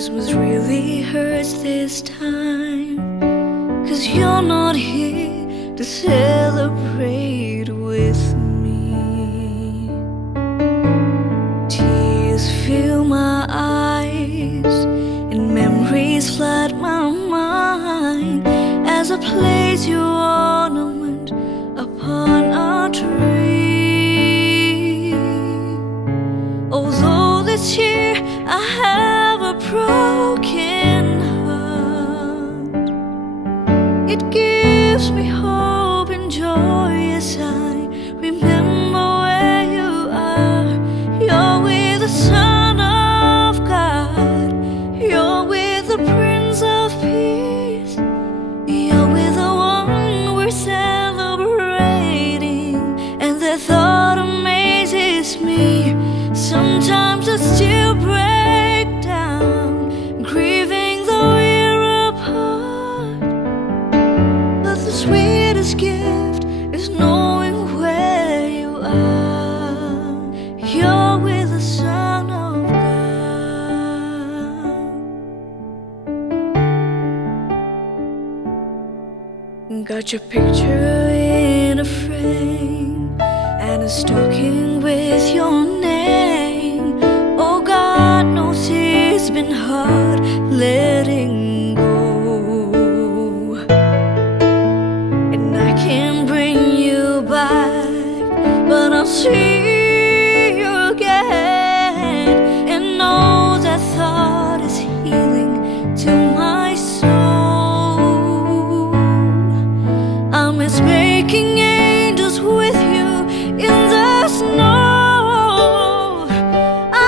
Christmas really hurts this time, 'cause you're not here to celebrate with me. Tears fill my eyes and memories flood my mind as I place your ornament upon a tree. Although this year I have a broken heart, it gives me hope and joy as I remember where you are. You're with the Son of God, you're with the Prince of Peace, you're with the one we're celebrating, and the thought amazes me. Sometimes I still break down, grieving though we're apart. But the sweetest gift is knowing where you are. You're with the Son of God. Got your picture in a frame and a stocking with your name. Oh, God knows it's been hard letting go, and I can't bring you back, but I'll see you again, and know that thought is healing to my soul. I miss making angels with you in the snow.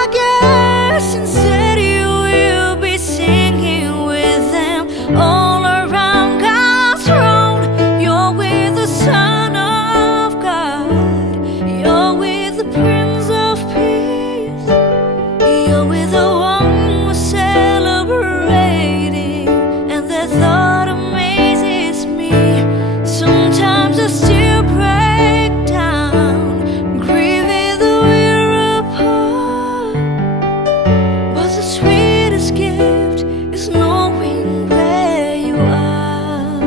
I guess instead you will be singing with them all around God's throne. You're with the Son of God, you're with the Prince of Peace, you're with the one we're celebrating, and the thought amazes me. Sometimes I still break down, grieving though we're apart. But the sweetest gift is knowing where you are.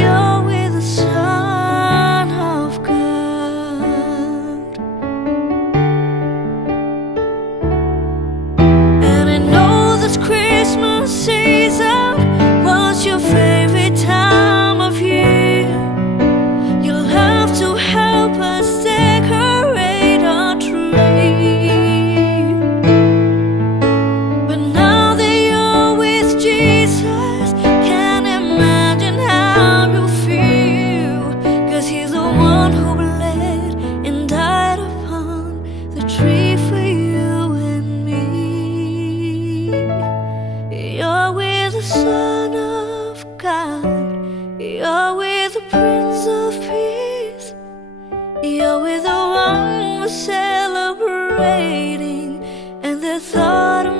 You're with the Son of God. And I know this Christmas season was your favorite time of year. You'll have to help us decorate our tree. But now that you're with Jesus, can't imagine how you feel, 'cause he's the one who bled and died upon the tree for you and me. You're with the Son of God, you're with the Prince of Peace, you're with the one we're celebrating, and the thought of